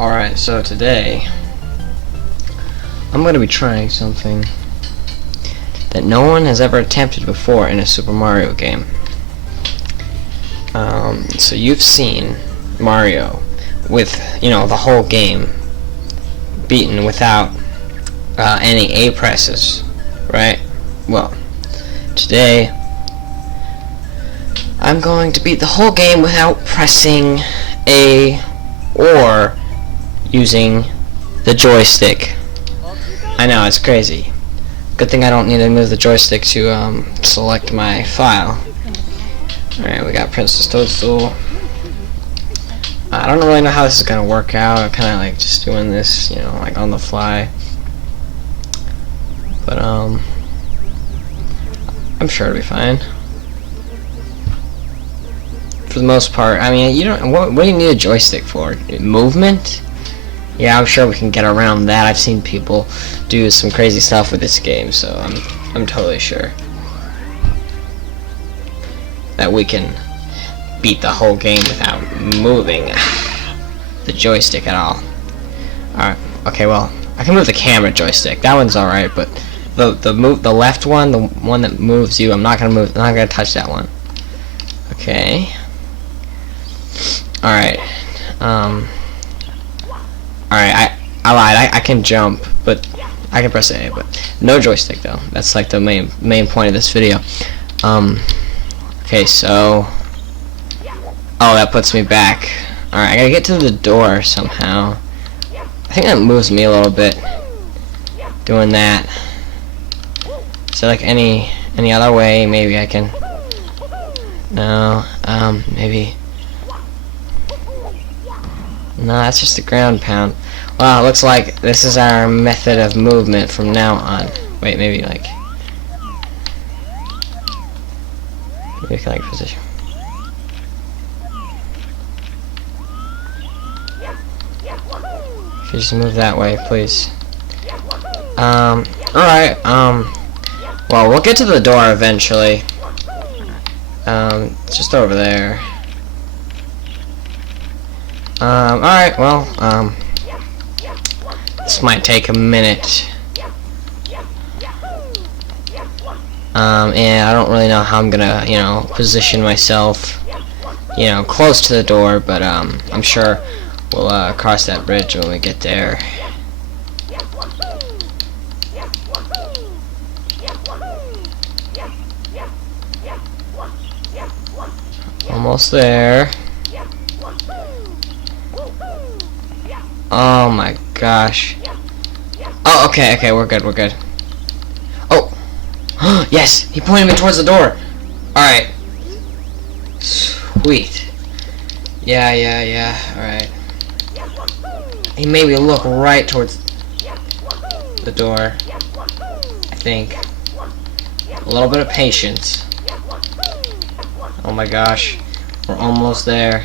Alright, so today I'm going to be trying something that no one has ever attempted before in a Super Mario game. So you've seen Mario with, the whole game beaten without any A presses, right? Well, today I'm going to beat the whole game without pressing A or using the joystick. I know, it's crazy. Good thing I don't need to move the joystick to select my file. Alright, we got Princess Toadstool. I don't really know how this is gonna work out. I'm kinda like just doing this, like on the fly. But I'm sure it'll be fine. For the most part, I mean, what do you need a joystick for? Movement? Yeah, I'm sure we can get around that. I've seen people do some crazy stuff with this game, so I'm totally sure that we can beat the whole game without moving the joystick at all. Alright, okay, well, I can move the camera joystick. That one's alright, but the left one, the one that moves you, I'm not gonna touch that one. Okay. Alright. Alright, I lied. I can jump, but I can press A, but no joystick though. That's like the main point of this video. Okay, so oh, that puts me back. Alright, I gotta get to the door somehow. I think that moves me a little bit doing that. Is there like any other way maybe I can? No, maybe. No, that's just the ground pound. Well, it looks like this is our method of movement from now on. Wait, maybe like... maybe I can like position. If you just move that way, please. Alright, well, we'll get to the door eventually. It's just over there. Alright, well, this might take a minute. And I don't really know how I'm gonna, position myself, close to the door, but, I'm sure we'll, cross that bridge when we get there. Almost there. Oh my gosh. Oh, okay, we're good. Oh! Yes! He pointed me towards the door! Alright. Sweet. Yeah, alright. He made me look right towards the door. I think. A little bit of patience. Oh my gosh. We're almost there.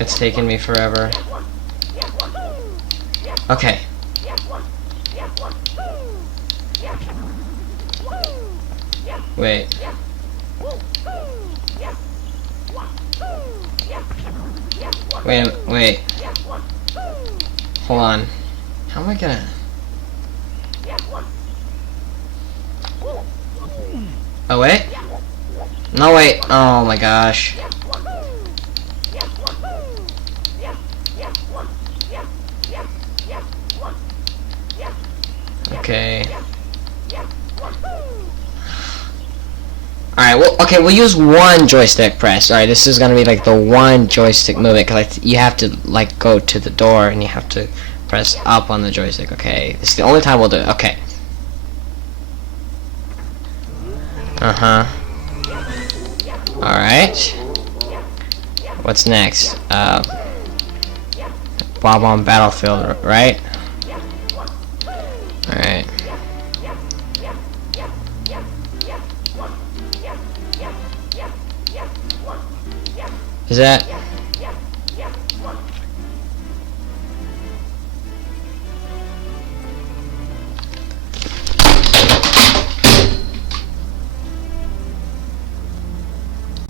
It's taken me forever. Okay. Wait. Wait. Hold on. How am I gonna... oh, wait? No, wait. Oh my gosh. Okay. Alright, well, okay, we'll use one joystick press. Alright, this is gonna be like the one joystick movement, because you have to, like, go to the door, and you have to press up on the joystick. Okay, this is the only time we'll do it. Okay. Alright. What's next? Bob on Battlefield, right? Alright. Is that...